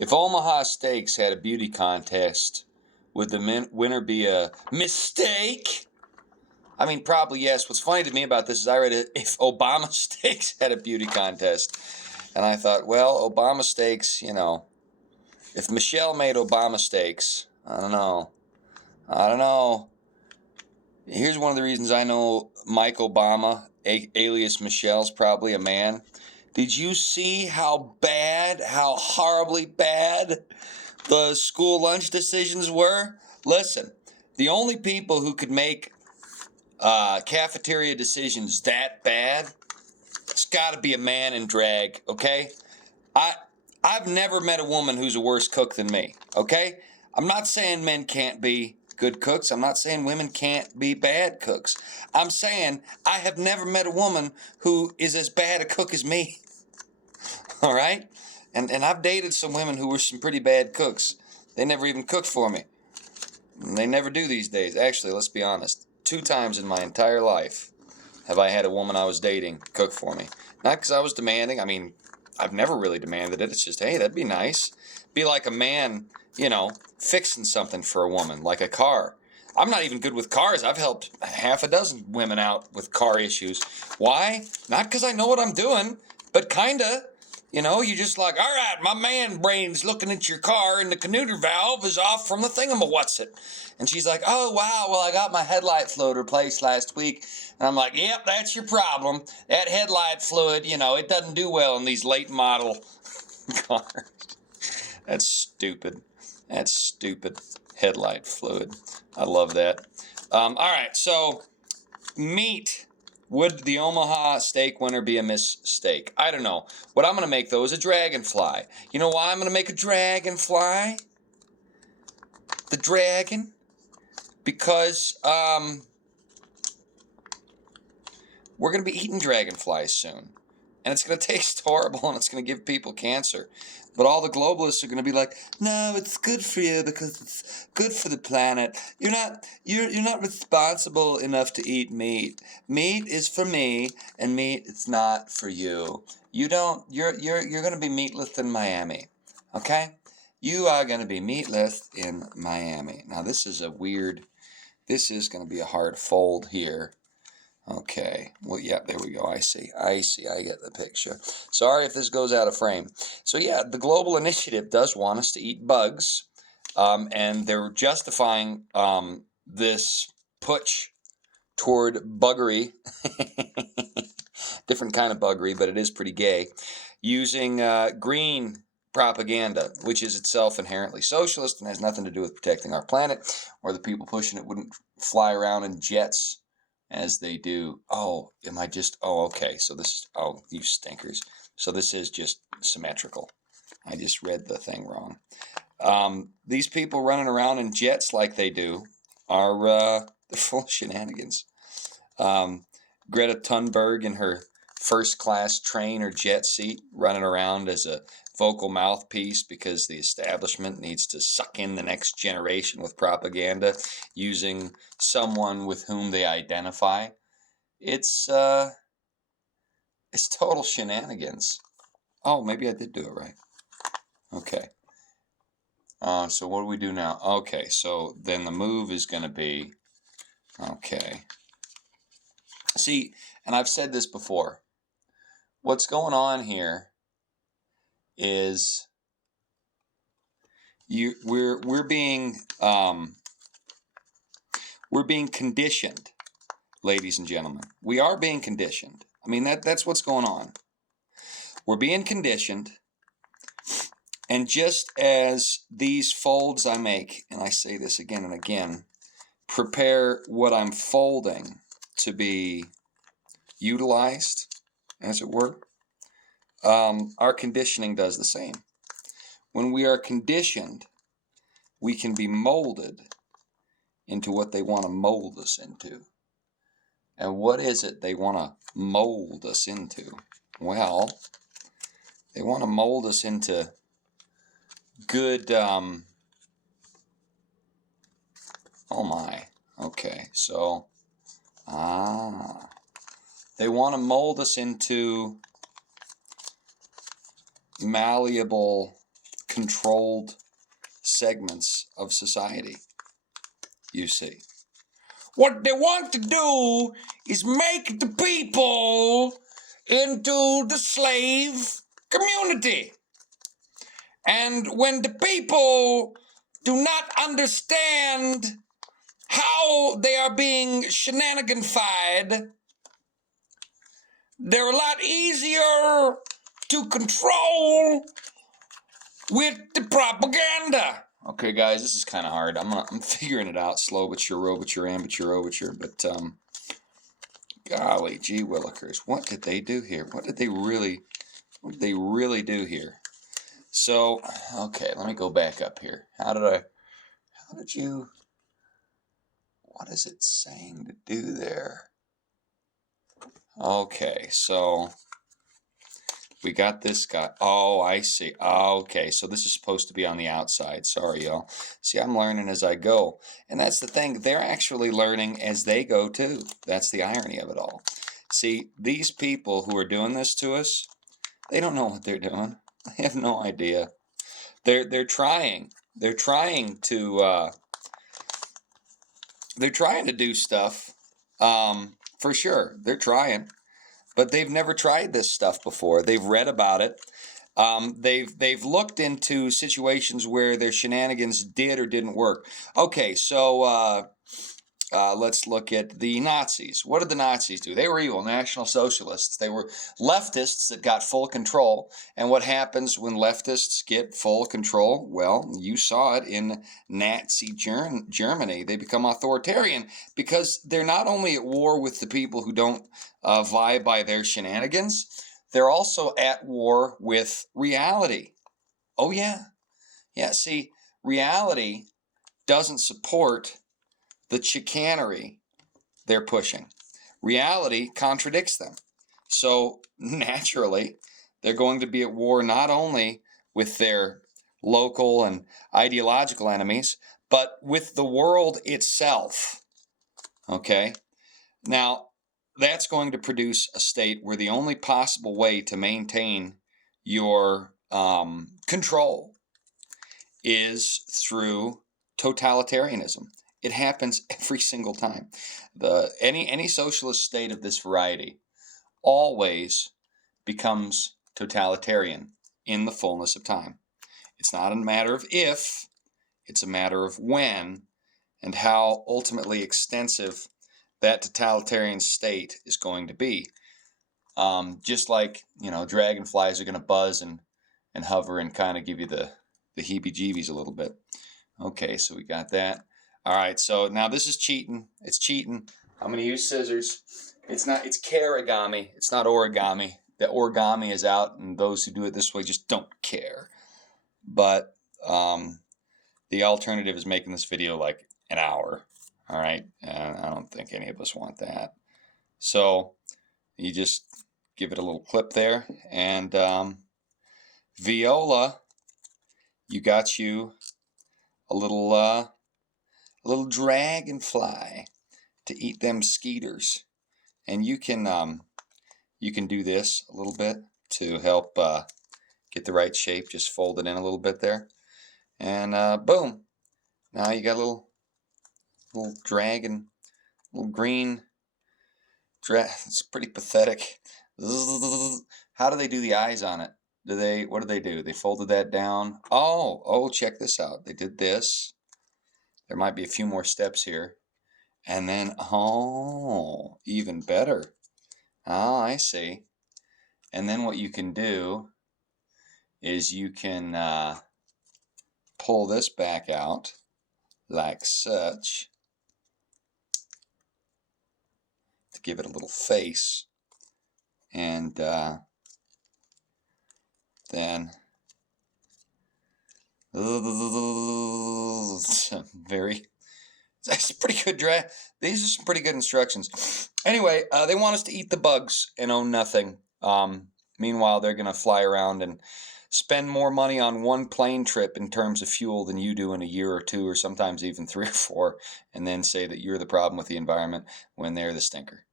If Omaha Steaks had a beauty contest, would the winner be a mistake? I mean, probably yes. What's funny to me about this is I read it if Obama Steaks had a beauty contest. And I thought, well, Obama Steaks, you know, if Michelle made Obama Steaks, I don't know. I don't know. Here's one of the reasons I know Mike Obama, alias Michelle's probably a man. Did you see how bad, how horribly bad the school lunch decisions were? Listen, the only people who could make cafeteria decisions that bad, it's got to be a man in drag, okay? I've never met a woman who's a worse cook than me, okay? I'm not saying men can't be good cooks. I'm not saying women can't be bad cooks. I'm saying I have never met a woman who is as bad a cook as me. All right? And I've dated some women who were some pretty bad cooks. They never even cooked for me. And they never do these days. Actually, let's be honest. 2 times in my entire life have I had a woman I was dating cook for me. Not because I was demanding. I mean, I've never really demanded it. It's just, hey, that'd be nice. Be like a man, you know, fixing something for a woman, like a car. I'm not even good with cars. I've helped half a dozen women out with car issues. Why? Not because I know what I'm doing, but kinda. You know, you just like, all right, my man brain's looking at your car and the conductor valve is off from the thingamawhatsit. And she's like, oh, wow, well, I got my headlight fluid replaced last week. And I'm like, yep, that's your problem. That headlight fluid, you know, it doesn't do well in these late model cars. That's stupid. That's stupid. Headlight fluid. I love that. All right, so meat. Would the Omaha steak winner be a mistake? I don't know. What I'm going to make, though, is a dragonfly. You know why I'm going to make a dragonfly? The dragon? Because we're going to be eating dragonflies soon. And it's going to taste horrible and it's going to give people cancer. But all the globalists are going to be like, no, it's good for you because it's good for the planet. You're not responsible enough to eat meat. Meat is for me, and meat is not for you. You're going to be meatless in Miami, okay? You are going to be meatless in Miami. Now this is going to be a hard fold here. Okay, well, yeah, there we go. I see. I get the picture. Sorry if this goes out of frame. So, yeah, the Global Initiative does want us to eat bugs, and they're justifying this push toward buggery, different kind of buggery, but it is pretty gay, using green propaganda, which is itself inherently socialist and has nothing to do with protecting our planet, or the people pushing it wouldn't fly around in jets as they do. Oh, okay. So this, you stinkers. So this is just symmetrical. I just read the thing wrong. These people running around in jets like they do are they're full of shenanigans. Greta Thunberg in her first class train or jet seat running around as a vocal mouthpiece because the establishment needs to suck in the next generation with propaganda using someone with whom they identify. It's total shenanigans. Oh, maybe I did do it right. Okay. So what do we do now? Okay, so then the move is going to be, okay. See, and I've said this before. What's going on here is we're being conditioned, ladies and gentlemen. We are being conditioned. I mean that's what's going on. We're being conditioned, and just as these folds I make, and I say this again and again, prepare what I'm folding to be utilized, as it were, our conditioning does the same. When we are conditioned, we can be molded into what they want to mold us into. And what is it they want to mold us into? Well, they want to mold us into good, oh my, okay, so, they want to mold us into malleable controlled segments of society, you see. What they want to do is make the people into the slave community. And when the people do not understand how they are being shenaniganified, they're a lot easier to control with the propaganda. Okay, guys, this is kind of hard. I'm figuring it out, slow but sure, overture. But golly gee willikers, what did they do here? What did they really do here? So, okay, let me go back up here. What is it saying to do there? Okay, so we got this guy. Oh, I see. Okay, so this is supposed to be on the outside. Sorry, y'all. See, I'm learning as I go. And that's the thing. They're actually learning as they go, too. That's the irony of it all. See, these people who are doing this to us, they don't know what they're doing. They have no idea. They're trying. They're trying to do stuff. For sure, they're trying, but they've never tried this stuff before. They've read about it. They've looked into situations where their shenanigans did or didn't work. Okay, so let's look at the Nazis. What did the Nazis do? They were evil, National Socialists. They were leftists that got full control. And what happens when leftists get full control? Well, you saw it in Nazi Germany. They become authoritarian because they're not only at war with the people who don't vibe by their shenanigans, they're also at war with reality. Oh, yeah. Yeah, see, reality doesn't support the chicanery they're pushing. Reality contradicts them. So naturally, they're going to be at war not only with their local and ideological enemies, but with the world itself. Okay? Now, that's going to produce a state where the only possible way to maintain your control is through totalitarianism. It happens every single time. Any socialist state of this variety always becomes totalitarian in the fullness of time. It's not a matter of if, it's a matter of when and how ultimately extensive that totalitarian state is going to be. Just like, dragonflies are going to buzz and hover and kind of give you the heebie-jeebies a little bit. Okay, so we got that. All right, so now this is cheating. It's cheating. I'm going to use scissors. It's carigami. It's not origami. The origami is out, and those who do it this way just don't care. But the alternative is making this video like an hour. All right, and I don't think any of us want that. So you just give it a little clip there, and Viola, you got you a little dragonfly to eat them skeeters, and you can do this a little bit to help get the right shape. Just fold it in a little bit there, and boom! Now you got a little dragon, little green. It's pretty pathetic. How do they do the eyes on it? What do they do? They folded that down. Oh, check this out. They did this. There might be a few more steps here. And then, even better. I see. And then what you can do is you can pull this back out like such to give it a little face. And then that's pretty good these are some pretty good instructions. Anyway, they want us to eat the bugs and own nothing. Meanwhile, they're going to fly around and spend more money on one plane trip in terms of fuel than you do in a year or two, or sometimes even 3 or 4, and then say that you're the problem with the environment when they're the stinker.